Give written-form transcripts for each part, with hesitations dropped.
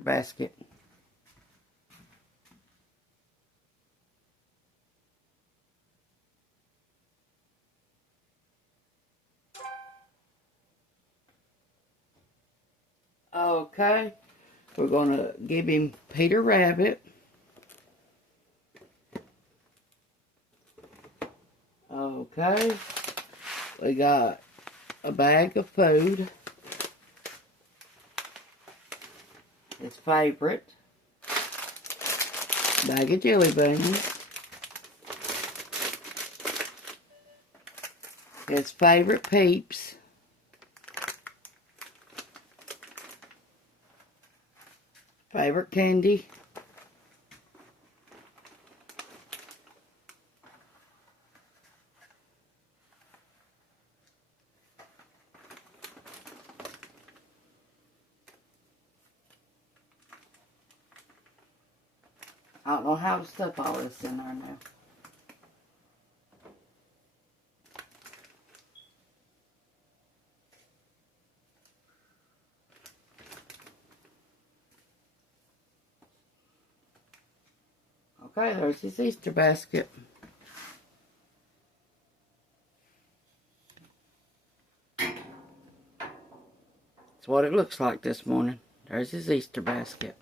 basket. Okay, we're going to give him Peter Rabbit. Okay, we got a bag of food. His favorite. Bag of jelly beans. His favorite Peeps. Favorite candy. I don't know how to stuff all this in there now. Okay, there's his Easter basket. That's what it looks like this morning. There's his Easter basket.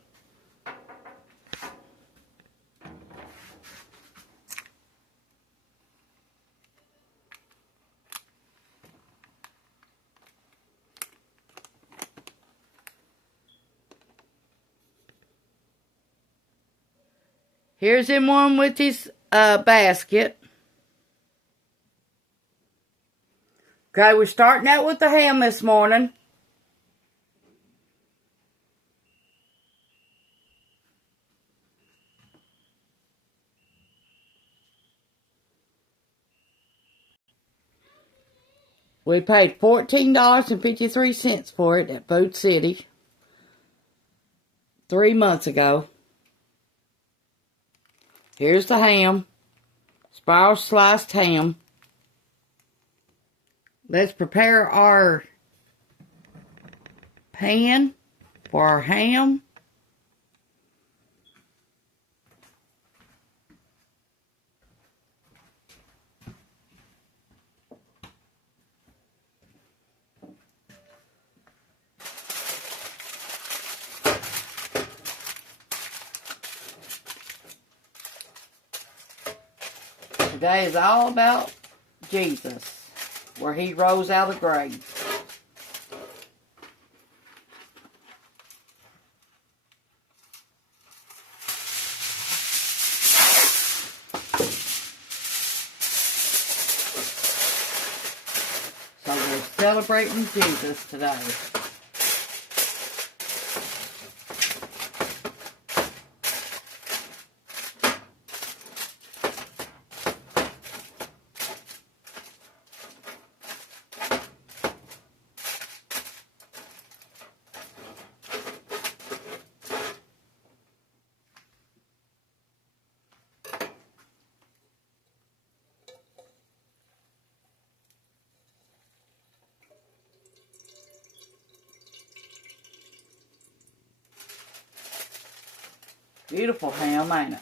Here's him one with his basket. Okay, we're starting out with the ham this morning. We paid $14.53 for it at Food City 3 months ago. Here's the ham. Spiral sliced ham. Let's prepare our pan for our ham. Today is all about Jesus, where he rose out of the grave. So we're celebrating Jesus today. Beautiful ham, ain't it?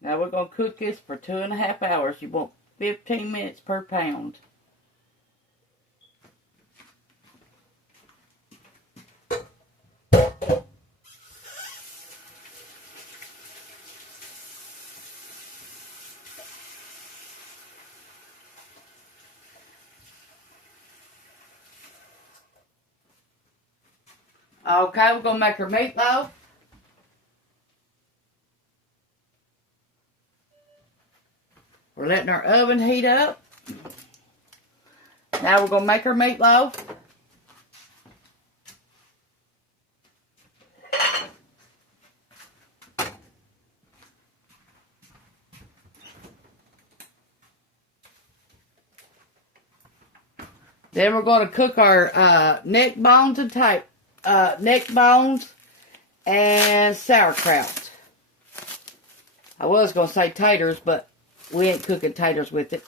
Now we're going to cook this for 2.5 hours. You want 15 minutes per pound. Okay, we're going to make our meatloaf. We're letting our oven heat up. Now we're going to make our meatloaf. Then we're going to cook our neck bones and sauerkraut. I was going to say taters, but we ain't cooking taters with it.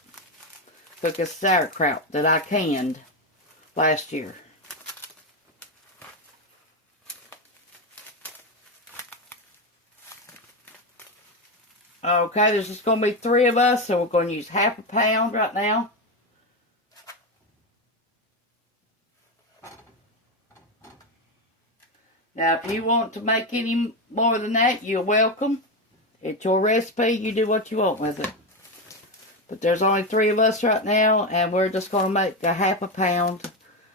Cooking sauerkraut that I canned last year. Okay, there's just going to be 3 of us, so we're going to use half a pound right now. Now, if you want to make any more than that, you're welcome. It's your recipe. You do what you want with it. But there's only 3 of us right now, and we're just going to make a half a pound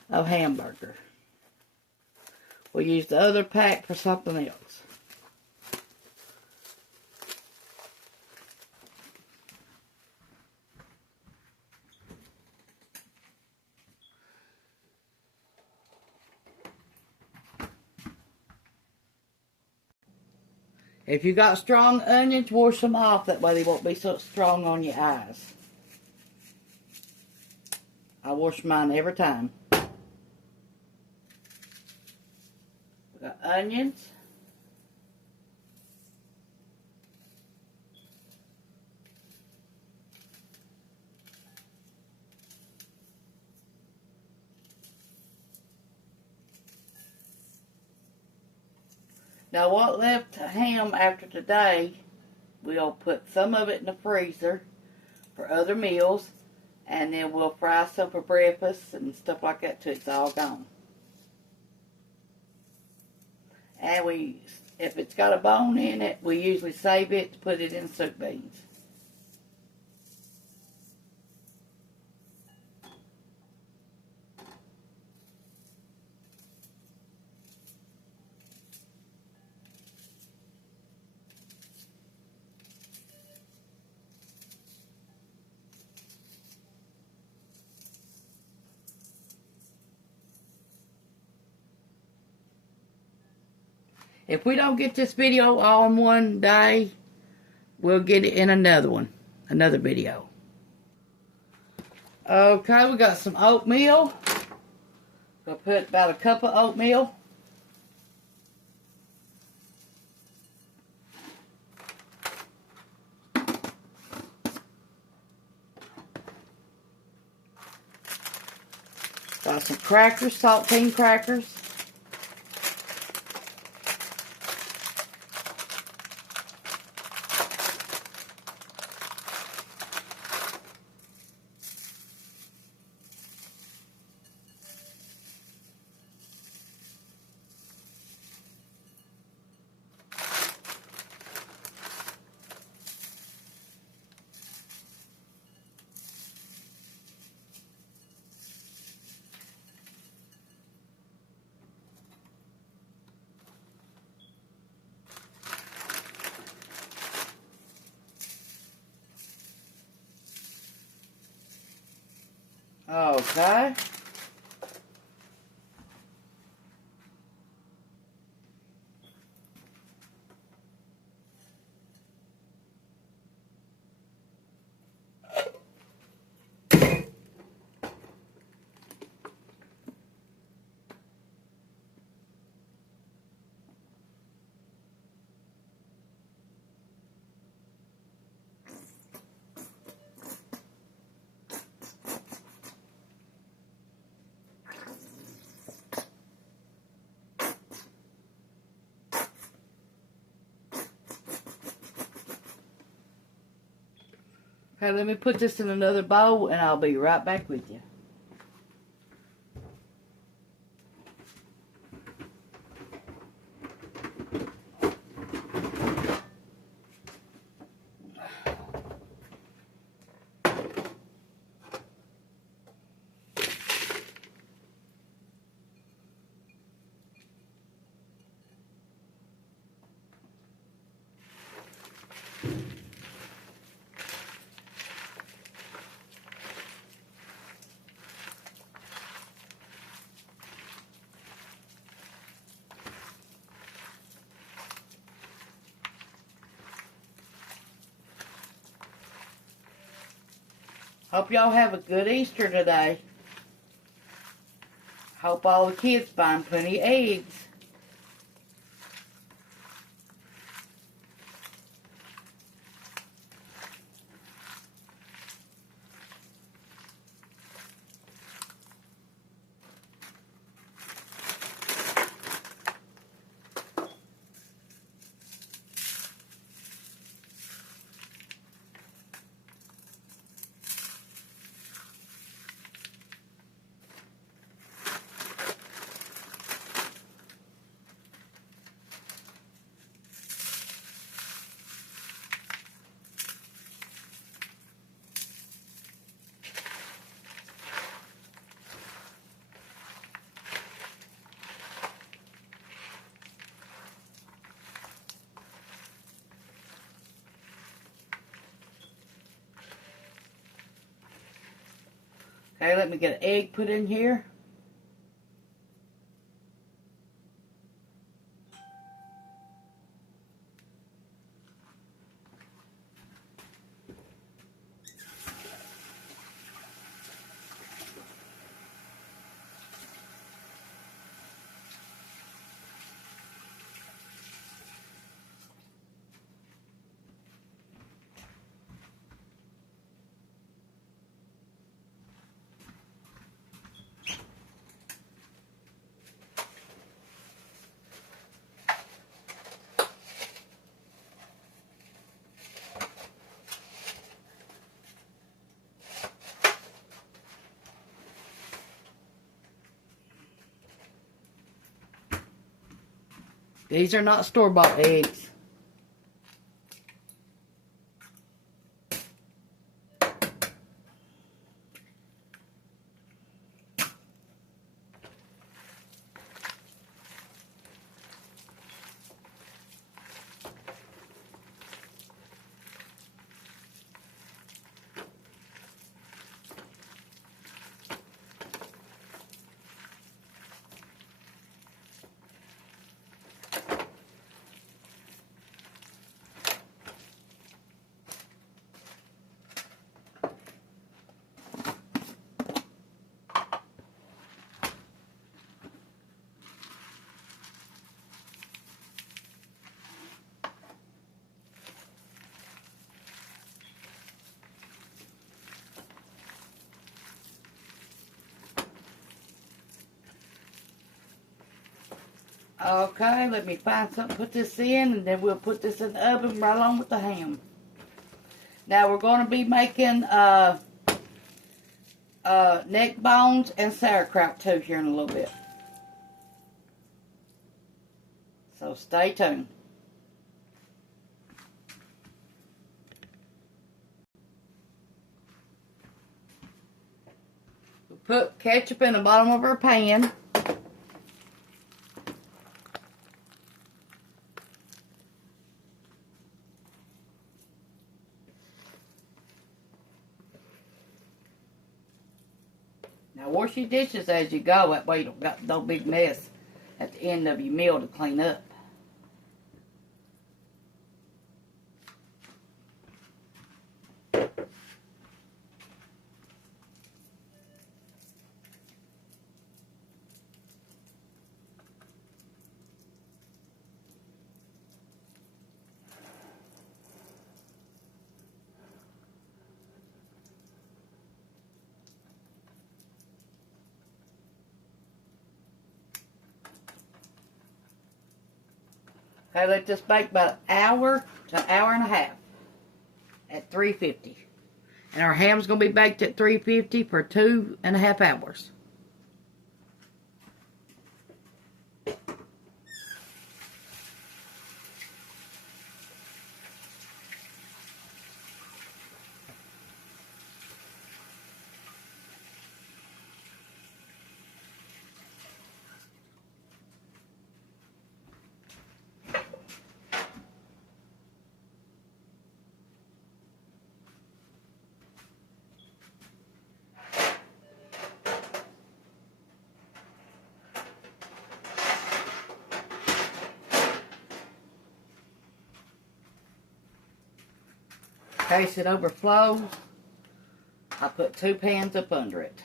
of hamburger. We'll use the other pack for something else. If you got strong onions, wash them off. That way they won't be so strong on your eyes. I wash mine every time. We got onions. Now what left ham after today, we'll put some of it in the freezer for other meals, and then we'll fry some for breakfast and stuff like that too. It's all gone. And if it's got a bone in it, we usually save it to put it in soup beans. If we don't get this video all in one day, we'll get it in another video. Okay, we got some oatmeal. We'll put about a cup of oatmeal. Got some crackers, saltine crackers. Okay. Okay, let me put this in another bowl and I'll be right back with you. Hope y'all have a good Easter today. Hope all the kids find plenty of eggs. Okay, let me get an egg put in here. These are not store-bought eggs. Okay, let me find something to put this in, and then we'll put this in the oven right along with the ham. Now we're going to be making neck bones and sauerkraut too here in a little bit. So stay tuned. We'll put ketchup in the bottom of our pan. Now wash your dishes as you go. That way you don't got no big mess at the end of your meal to clean up. Okay, let this bake about an hour to an hour and a half at 350. And our ham's going to be baked at 350 for 2.5 hours. In case it overflows, I put 2 pans up under it.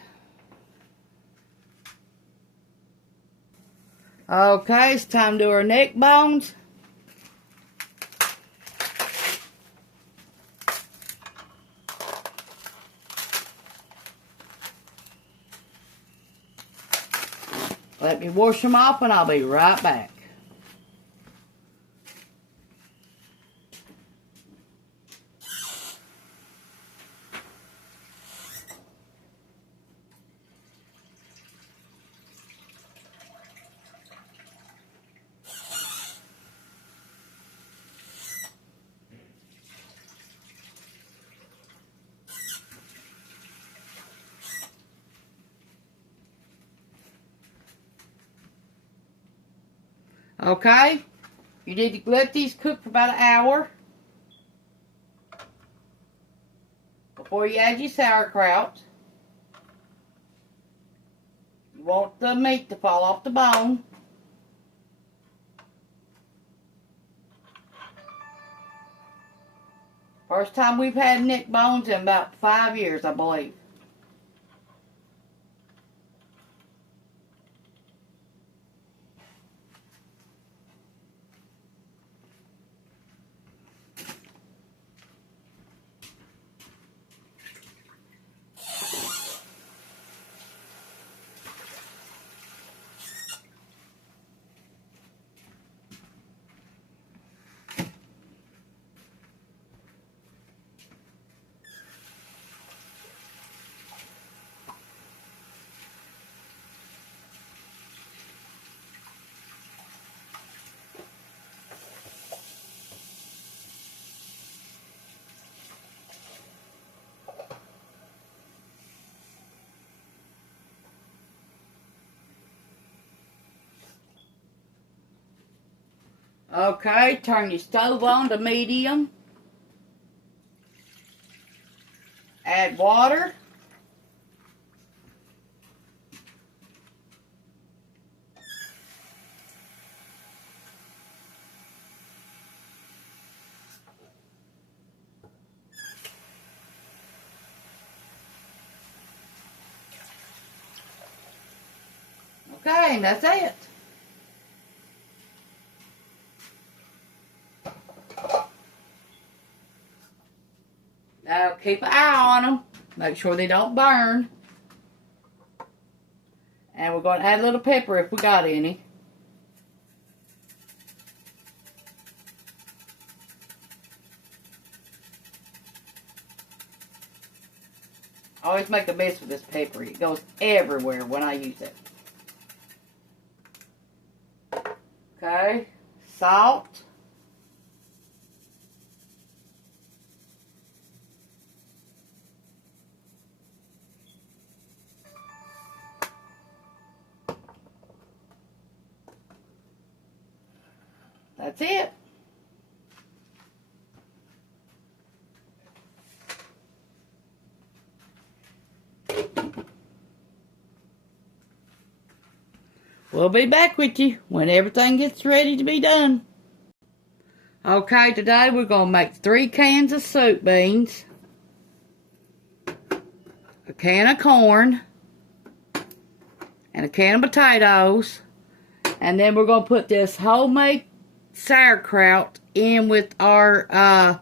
Okay, it's time to do our neck bones. Let me wash them off and I'll be right back. Okay, you need to let these cook for about an hour before you add your sauerkraut. You want the meat to fall off the bone. First time we've had neck bones in about 5 years, I believe. Okay, turn your stove on to medium. Add water. Okay, and that's it. Now keep an eye on them. Make sure they don't burn. And we're going to add a little pepper if we got any. I always make a mess with this pepper. It goes everywhere when I use it. Okay, salt. That's it. We'll be back with you when everything gets ready to be done. Okay, today we're going to make 3 cans of soup beans, a can of corn, and a can of potatoes. And then we're going to put this homemade sauerkraut in with our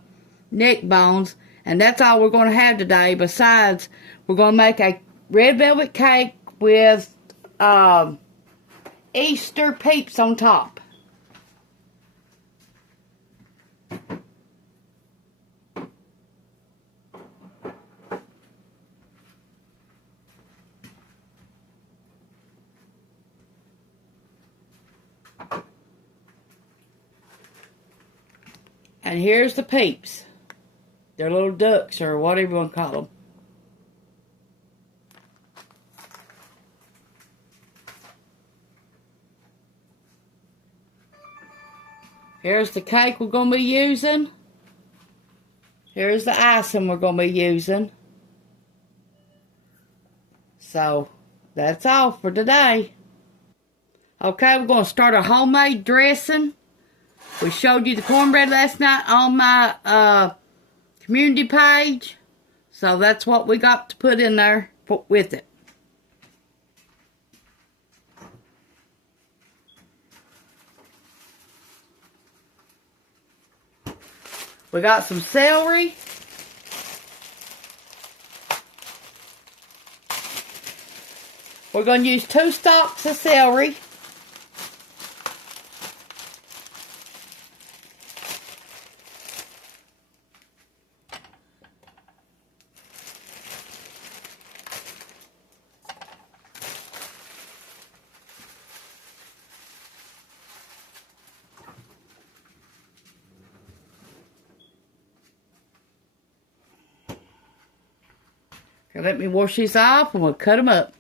neck bones. And that's all we're going to have today. Besides, we're going to make a red velvet cake with Easter peeps on top. And here's the peeps. They're little ducks or whatever you want to call them. Here's the cake we're going to be using. Here's the icing we're going to be using. So, that's all for today. Okay, we're going to start a homemade dressing. We showed you the cornbread last night on my community page. So that's what we got to put in there with it. We got some celery. We're going to use 2 stalks of celery. Okay, let me wash these off and we'll cut them up.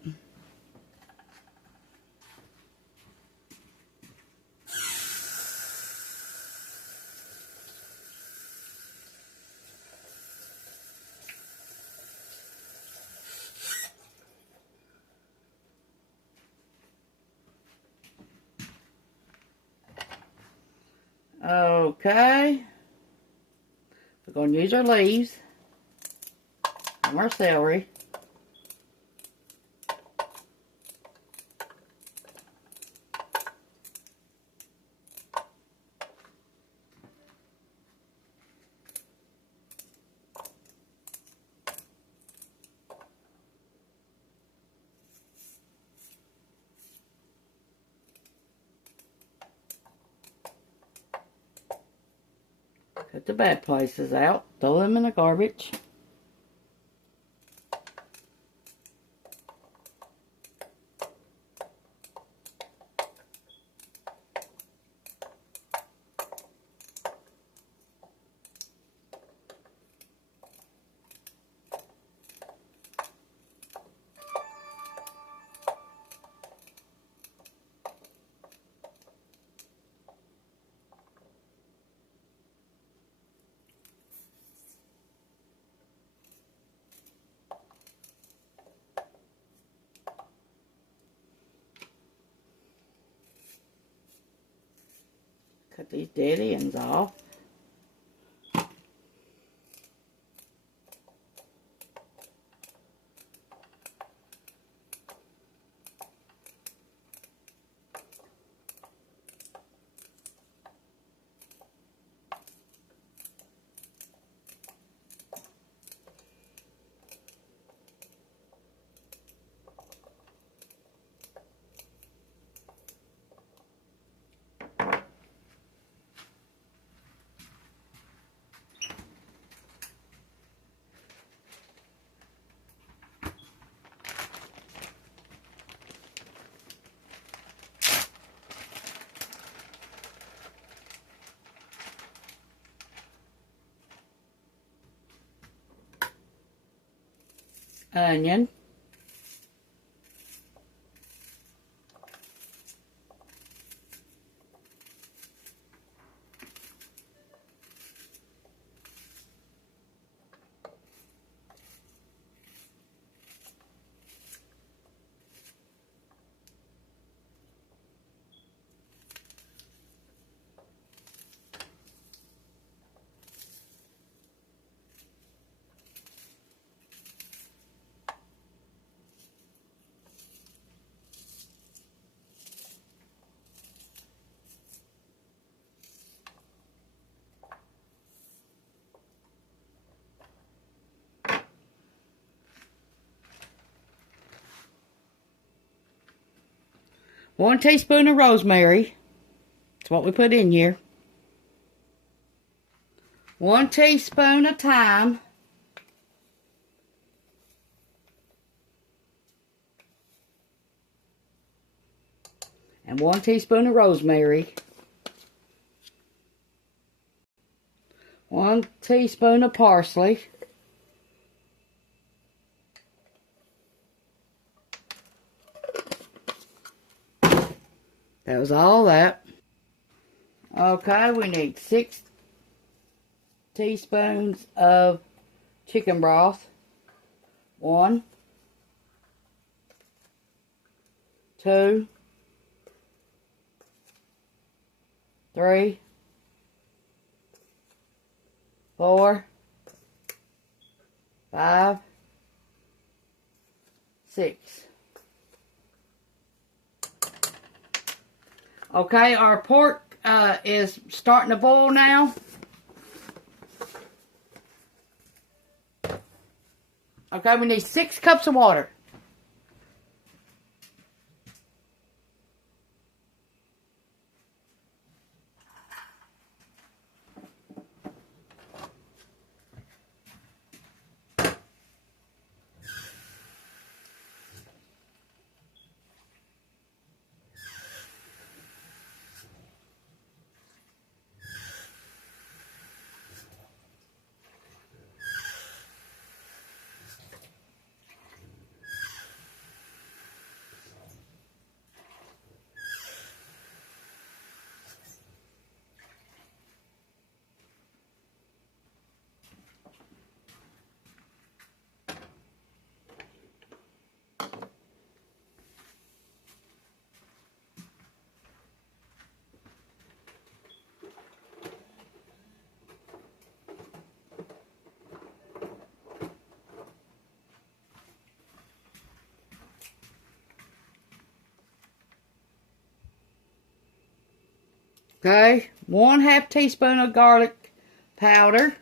Okay. We're going to use our leaves and our celery. Cut the bad places out. Throw them in the garbage. Cut these dead ends off. Onion. One teaspoon of rosemary. That's what we put in here. 1 teaspoon of thyme. And 1 teaspoon of rosemary. 1 teaspoon of parsley. That was all that. Okay, we need 6 teaspoons of chicken broth. 1, 2, 3, 4, 5, 6. Okay, our pork is starting to boil now. Okay, we need 6 cups of water. Okay, 1/2 teaspoon of garlic powder.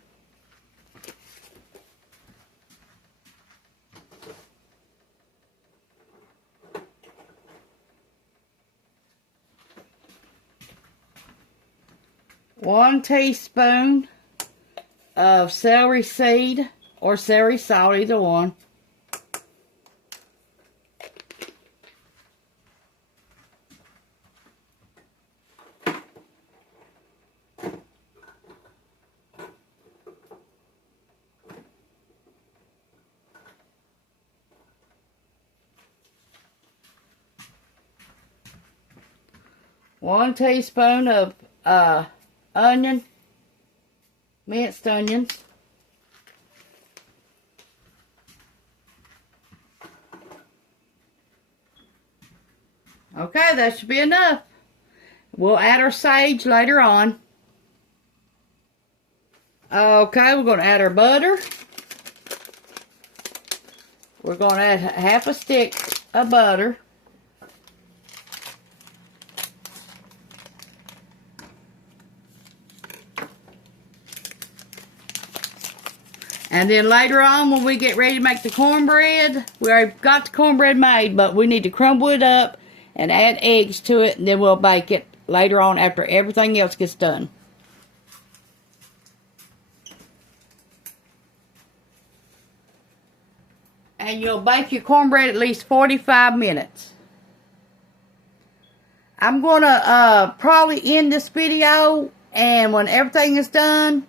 One teaspoon of celery seed or celery salt, either one. One teaspoon of onion, minced onions. Okay, that should be enough. We'll add our sage later on. Okay, we're going to add our butter. We're going to add 1/2 stick of butter. And then later on, when we get ready to make the cornbread, we already got the cornbread made, but we need to crumble it up and add eggs to it, and then we'll bake it later on after everything else gets done. And you'll bake your cornbread at least 45 minutes. I'm going to probably end this video, and when everything is done,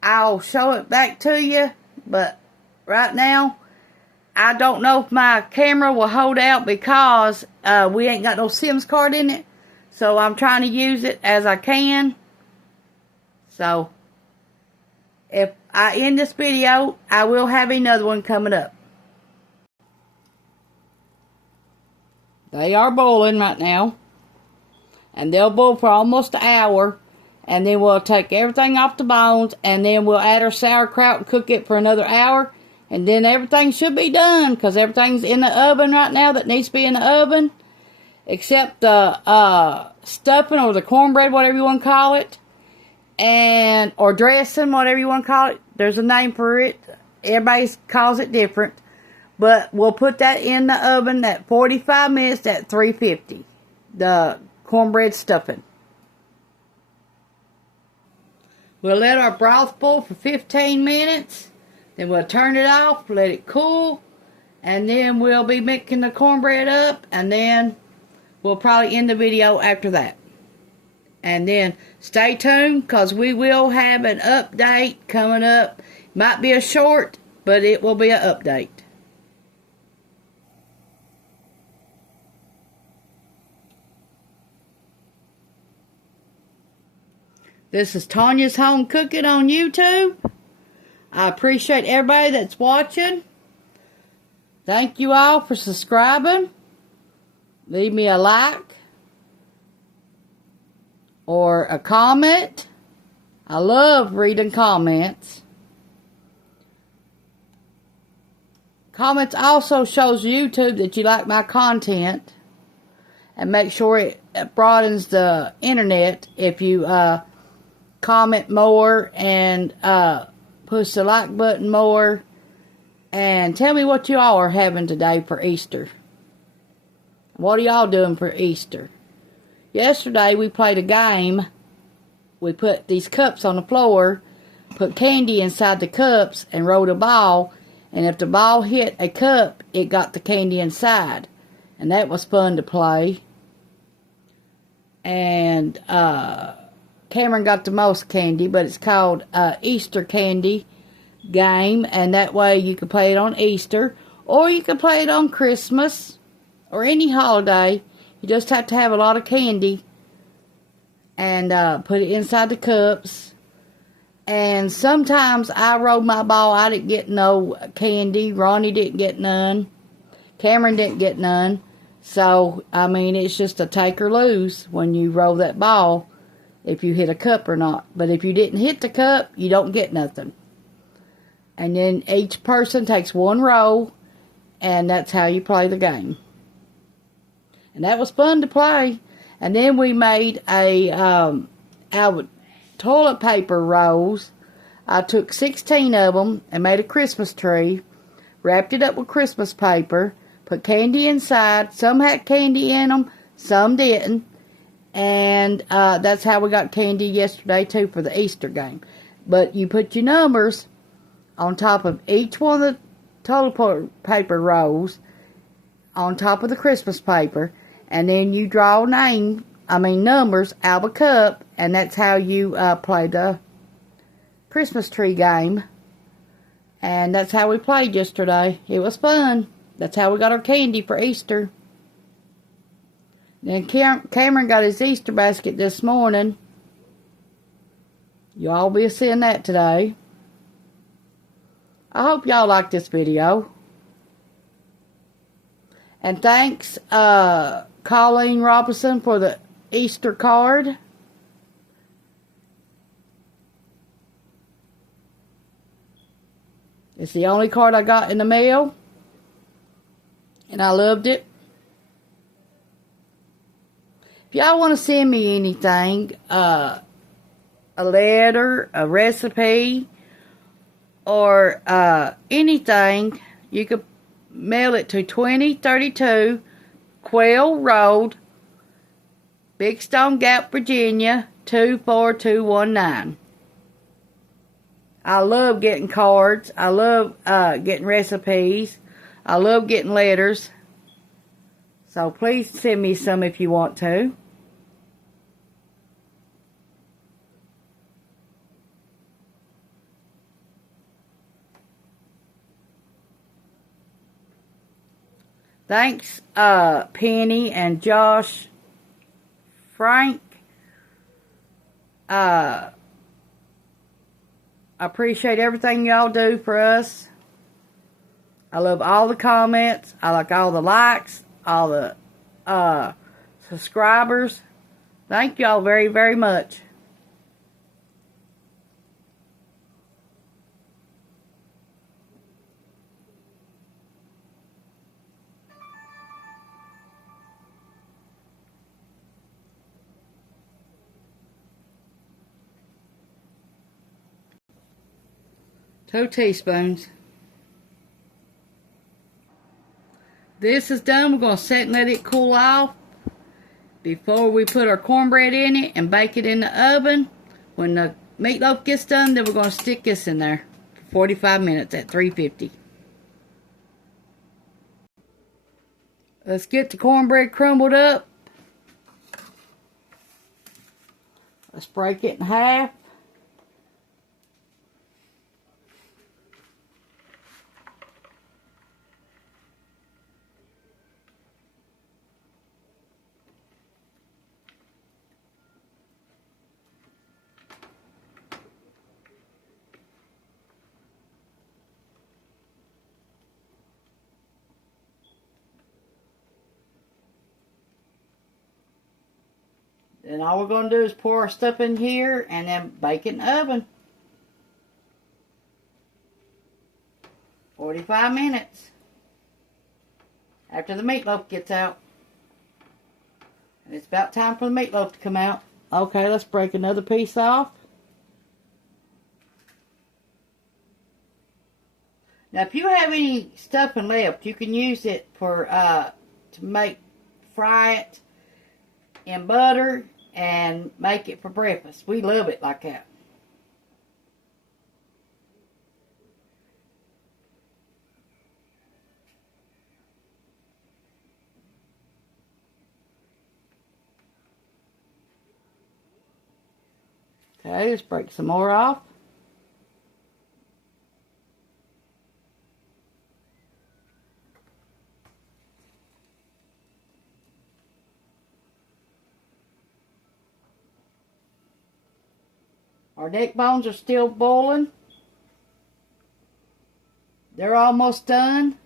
I'll show it back to you. But right now, I don't know if my camera will hold out because we ain't got no SIMS card in it. So I'm trying to use it as I can. So if I end this video, I will have another one coming up. They are boiling right now. And they'll boil for almost an hour. And then we'll take everything off the bones. And then we'll add our sauerkraut and cook it for another hour. And then everything should be done. Because everything's in the oven right now that needs to be in the oven. Except the stuffing or the cornbread, whatever you want to call it. Or dressing, whatever you want to call it. There's a name for it. Everybody calls it different. But we'll put that in the oven at 45 minutes at 350. The cornbread stuffing. We'll let our broth boil for 15 minutes. Then we'll turn it off, let it cool. And then we'll be mixing the cornbread up. And then we'll probably end the video after that. And then stay tuned because we will have an update coming up. Might be a short, but it will be an update. This is Tanya's Home Cooking on YouTube. I appreciate everybody that's watching. Thank you all for subscribing. Leave me a like or a comment. I love reading comments. Comments also shows YouTube that you like my content. And make sure it broadens the internet if you comment more and push the like button more And tell me what you all are having today for Easter. What are y'all doing for Easter? Yesterday we played a game. We put these cups on the floor, put candy inside the cups, and rolled a ball. And if the ball hit a cup, it got the candy inside. And that was fun to play. And Cameron got the most candy, but it's called Easter candy game, and that way you can play it on Easter, or you can play it on Christmas, or any holiday. You just have to have a lot of candy, and put it inside the cups. And sometimes I rolled my ball, I didn't get no candy, Ronnie didn't get none, Cameron didn't get none. So, I mean, it's just a take or lose when you roll that ball, if you hit a cup or not. But if you didn't hit the cup, you don't get nothing. And then each person takes one roll, and that's how you play the game. And that was fun to play. And then we made our toilet paper rolls. I took 16 of them and made a Christmas tree, wrapped it up with Christmas paper, put candy inside. Some had candy in them, some didn't. And that's how we got candy yesterday, too, for the Easter game. But you put your numbers on top of each one of the toilet paper rolls, on top of the Christmas paper, and then you draw numbers out of a cup, and that's how you play the Christmas tree game. And that's how we played yesterday. It was fun. That's how we got our candy for Easter. Then Cameron got his Easter basket this morning. You all will be seeing that today. I hope y'all like this video. And thanks, Colleen Robinson, for the Easter card. It's the only card I got in the mail. And I loved it. If y'all want to send me anything, a letter, a recipe, or anything, you could mail it to 2032 Quail Road, Big Stone Gap, Virginia, 24219. I love getting cards. I love getting recipes. I love getting letters. So please send me some if you want to. Thanks, Penny and Josh Frank. I appreciate everything y'all do for us. I love all the comments. I like all the likes, all the subscribers. Thank y'all very, very much. Two teaspoons. This is done. We're going to set and let it cool off before we put our cornbread in it and bake it in the oven. When the meatloaf gets done, then we're going to stick this in there for 45 minutes at 350. Let's get the cornbread crumbled up. Let's break it in half. Then all we're going to do is pour our stuff in here and then bake it in the oven. 45 minutes. After the meatloaf gets out. And it's about time for the meatloaf to come out. Okay, let's break another piece off. Now, if you have any stuffing left, you can use it for to fry it in butter and make it for breakfast. We love it like that. Okay, let's break some more off. Our neck bones are still boiling. They're almost done.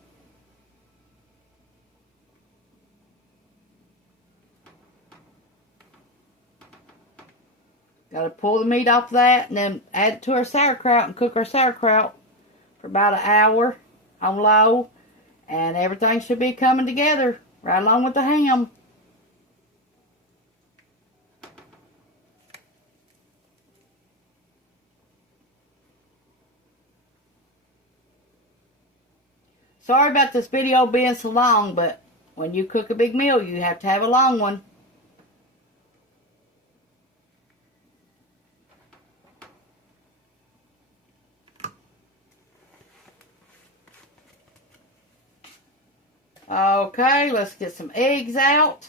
Got to pull the meat off that and then add it to our sauerkraut and cook our sauerkraut for about an hour on low. And everything should be coming together right along with the ham. Sorry about this video being so long, but when you cook a big meal, you have to have a long one. Okay, let's get some eggs out.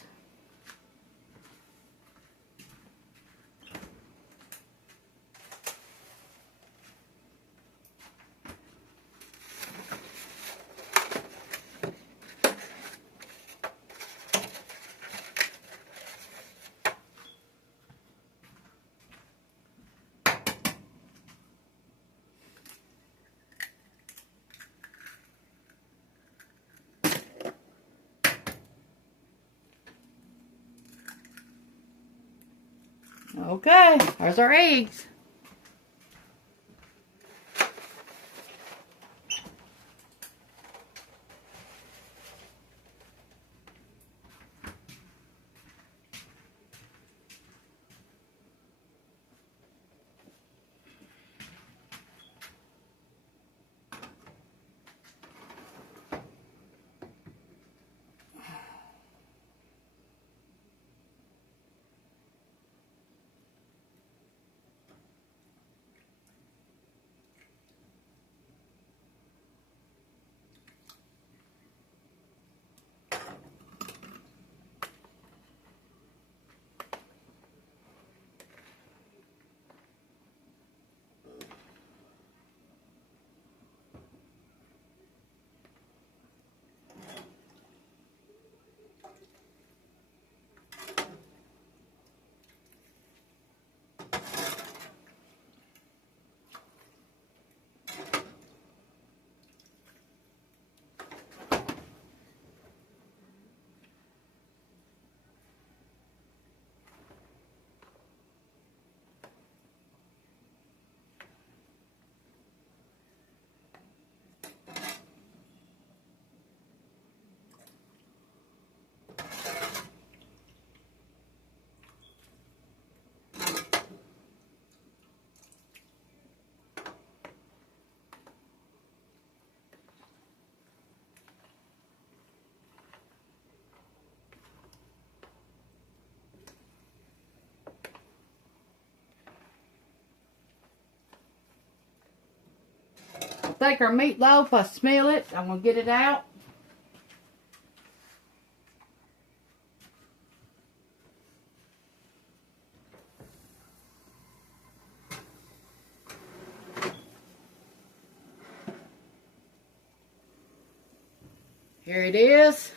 Okay, there's our eggs. I think our meatloaf, I smell it. I'm going to get it out. Here it is.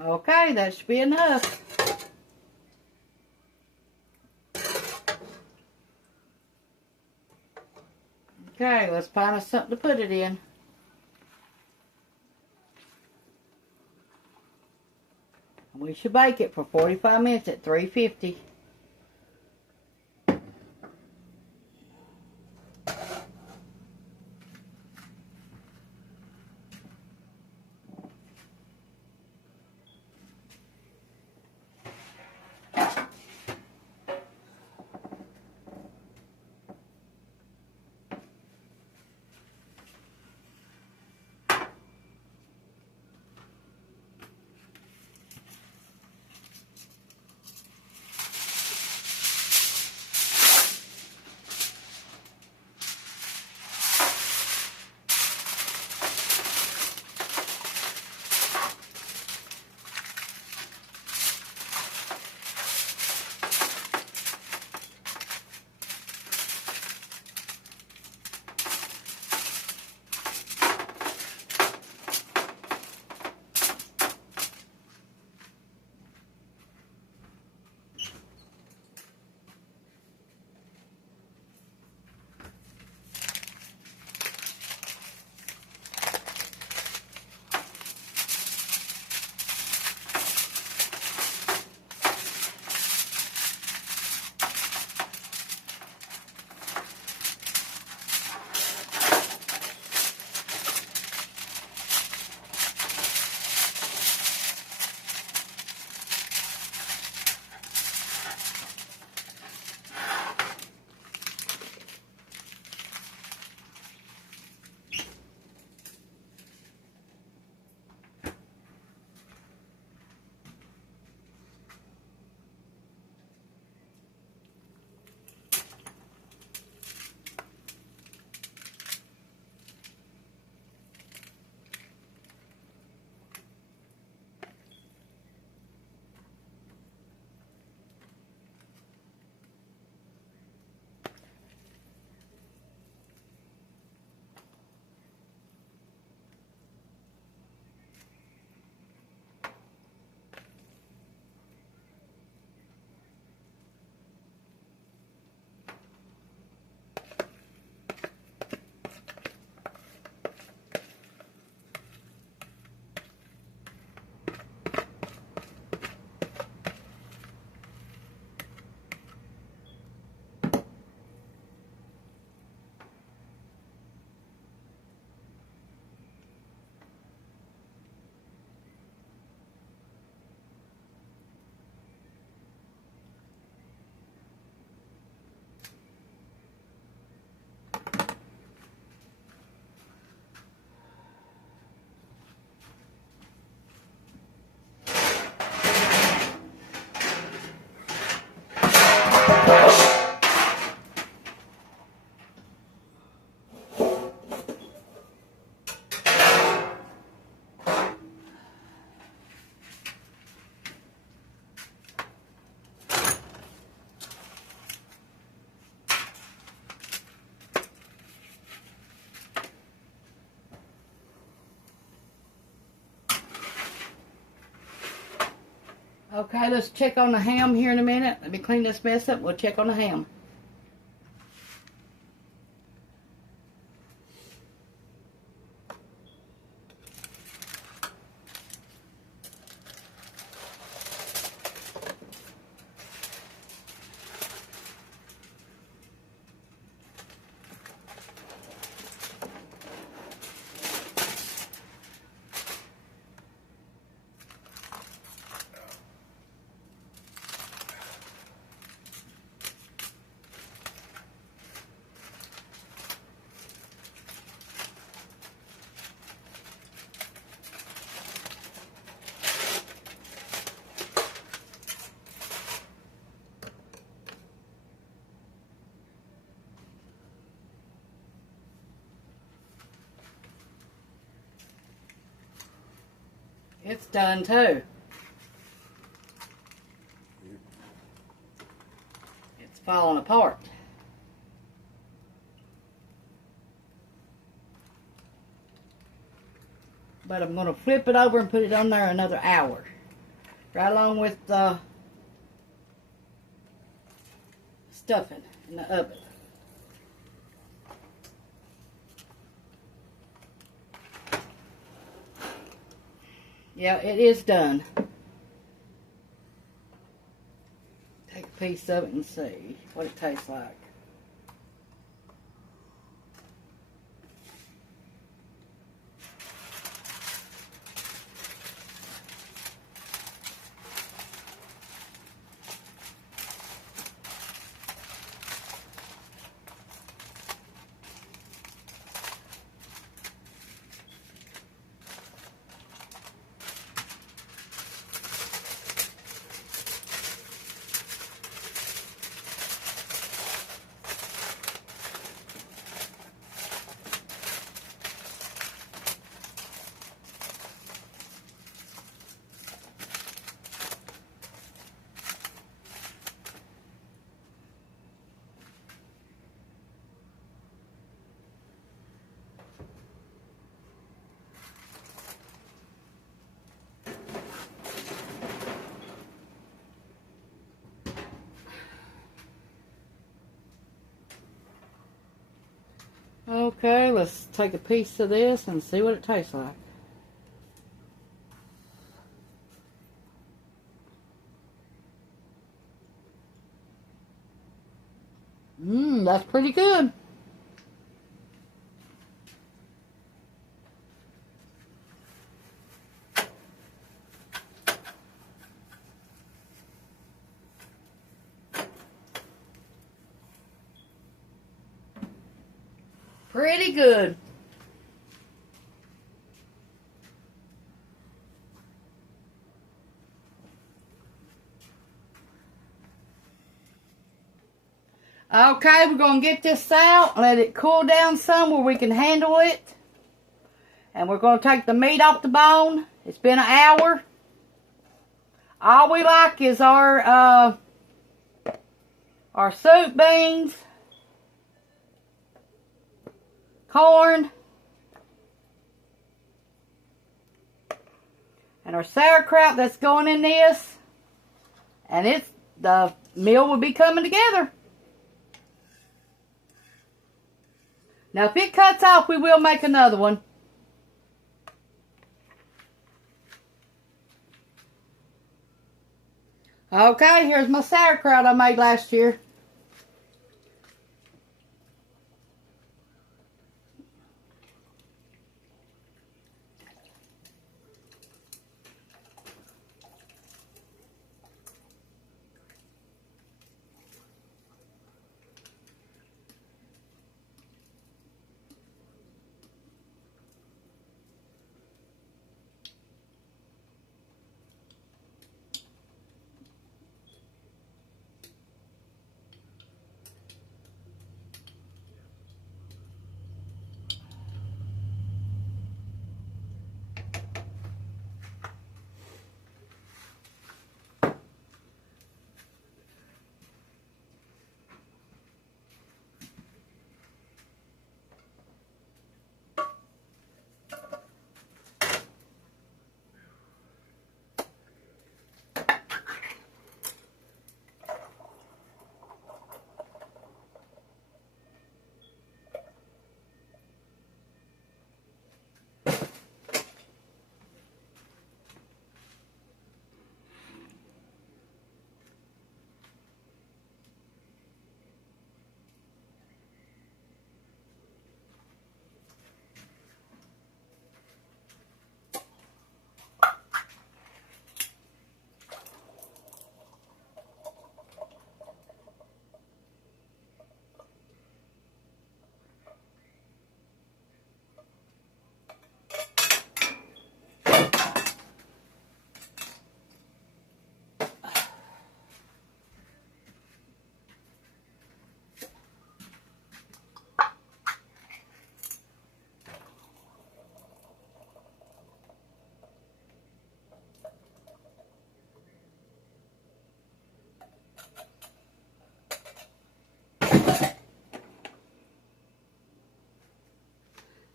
Okay, that should be enough. Okay, let's find us something to put it in. We should bake it for 45 minutes at 350. Okay, let's check on the ham here in a minute. Let me clean this mess up. We'll check on the ham. It's done too. It's falling apart. But I'm going to flip it over and put it on there another hour. Right along with the stuffing in the oven. Yeah, it is done. Take a piece of it and see what it tastes like. Okay, let's take a piece of this and see what it tastes like. That's pretty good. Pretty good. Okay, we're going to get this out, let it cool down some where we can handle it. And we're going to take the meat off the bone. It's been an hour. All we like is our soup beans, corn, and our sauerkraut that's going in this. And the meal will be coming together. Now, if it cuts off, we will make another one. Okay, here's my sauerkraut I made last year.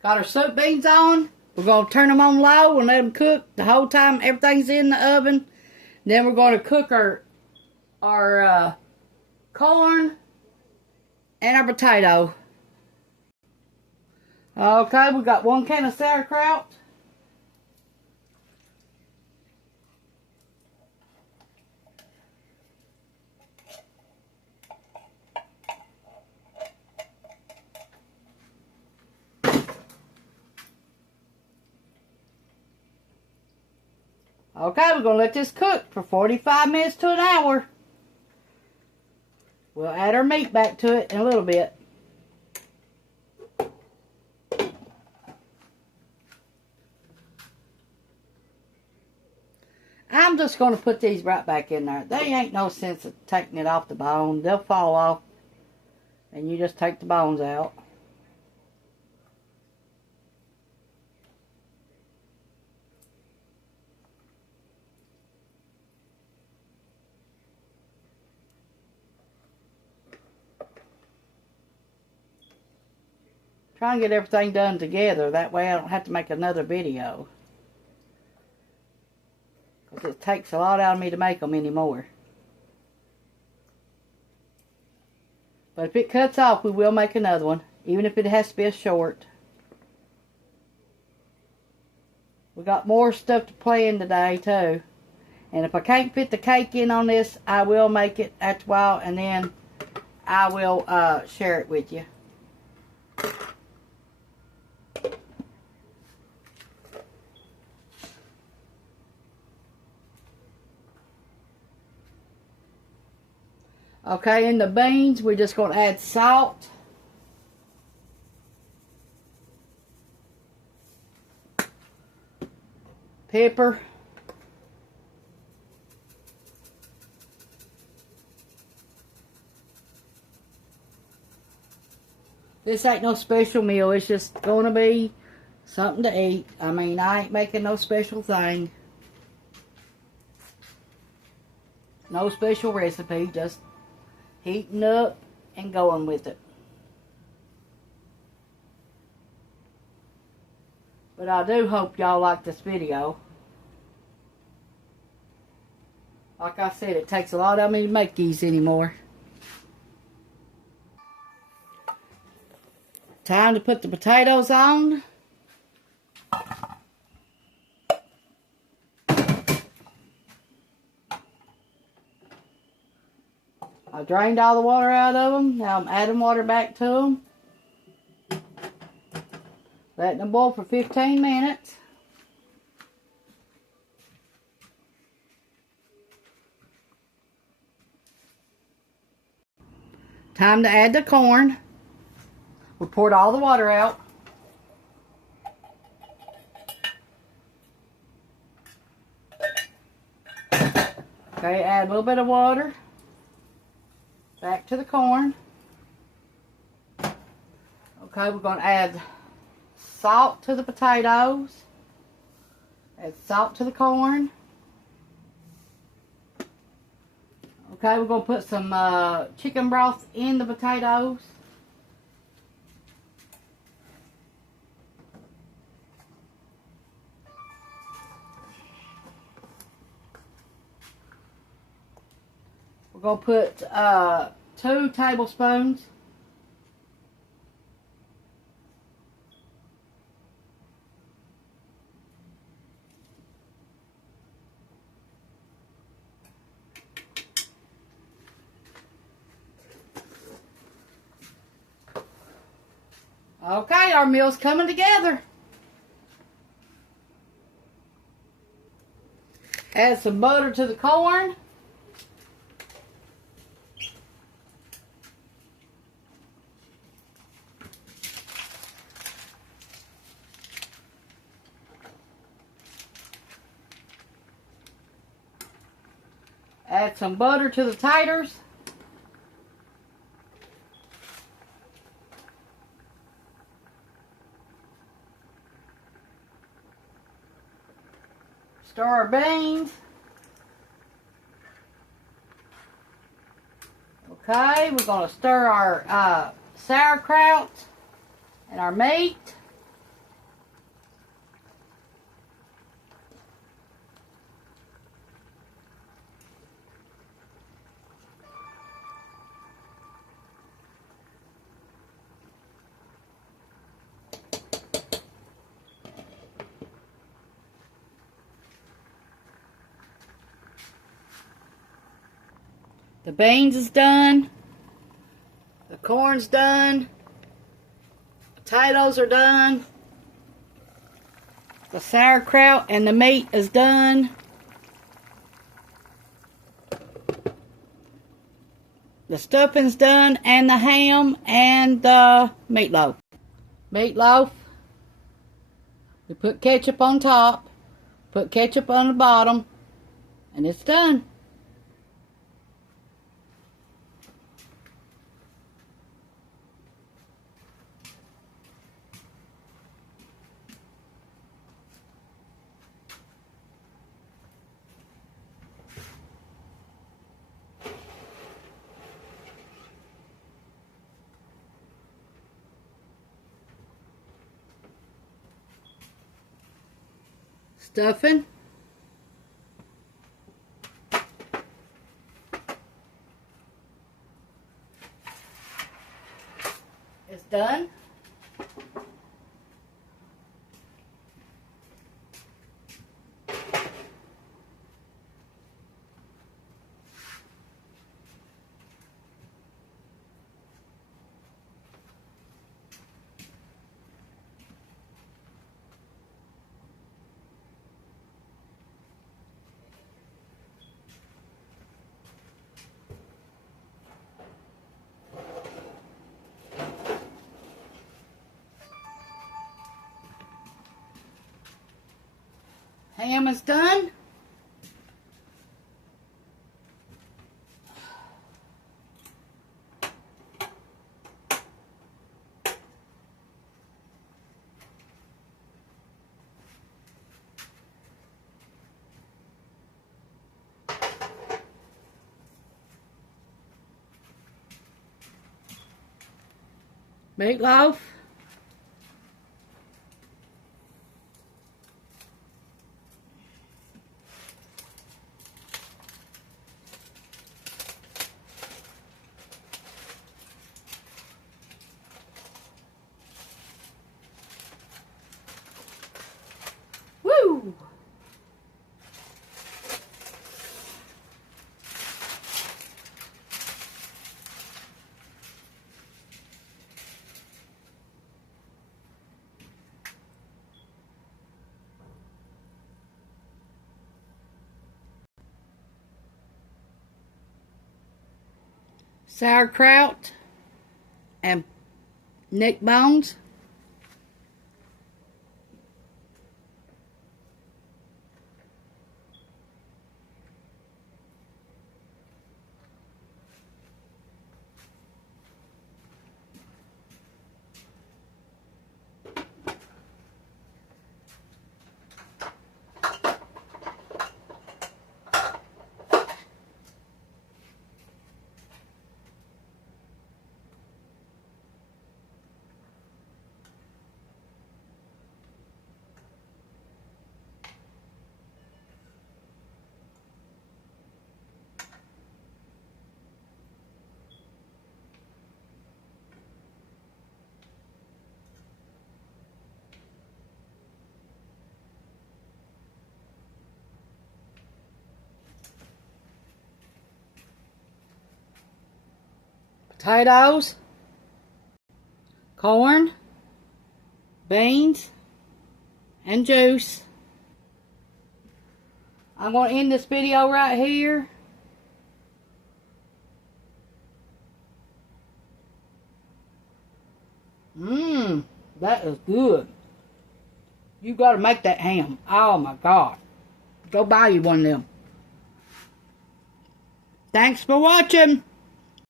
Got our soup beans on. We're going to turn them on low and let them cook the whole time everything's in the oven. Then we're going to cook our corn and our potato. Okay, we got 1 can of sauerkraut. Okay, we're going to let this cook for 45 minutes to an hour. We'll add our meat back to it in a little bit. I'm just going to put these right back in there. There ain't no sense of taking it off the bone. They'll fall off. And you just take the bones out. Try and get everything done together. That way I don't have to make another video. Because it takes a lot out of me to make them anymore. But if it cuts off, we will make another one. Even if it has to be a short. We got more stuff to play in today too. And if I can't fit the cake in on this, I will make it after a while. And then I will share it with you. Okay, in the beans, we're just going to add salt. Pepper. This ain't no special meal. It's just going to be something to eat. I mean, I ain't making no special thing. No special recipe. Just heating up and going with it. But I do hope y'all like this video. Like I said, it takes a lot of me to make these anymore. Time to put the potatoes on. I drained all the water out of them. Now I'm adding water back to them. Letting them boil for 15 minutes. Time to add the corn. We poured all the water out. Okay, add a little bit of water. Back to the corn. Okay, we're going to add salt to the potatoes. Add salt to the corn. Okay, we're going to put some chicken broth in the potatoes. We're going to put 2 tablespoons. Okay, our meal's coming together. Add some butter to the corn. Add some butter to the taters. Stir our beans. Okay, we're going to stir our sauerkraut and our meat. The beans is done. The corn's done. Potatoes are done. The sauerkraut and the meat is done. The stuffing's done, and the ham and the meatloaf. Meatloaf. We put ketchup on top, put ketchup on the bottom, and it's done. Stuffing. It's done. Ham is done. Meatloaf. Woo! Sauerkraut and neck bones. Potatoes, corn, beans, and juice. I'm going to end this video right here. That is good. You got to make that ham. Oh my God. Go buy you one of them. Thanks for watching.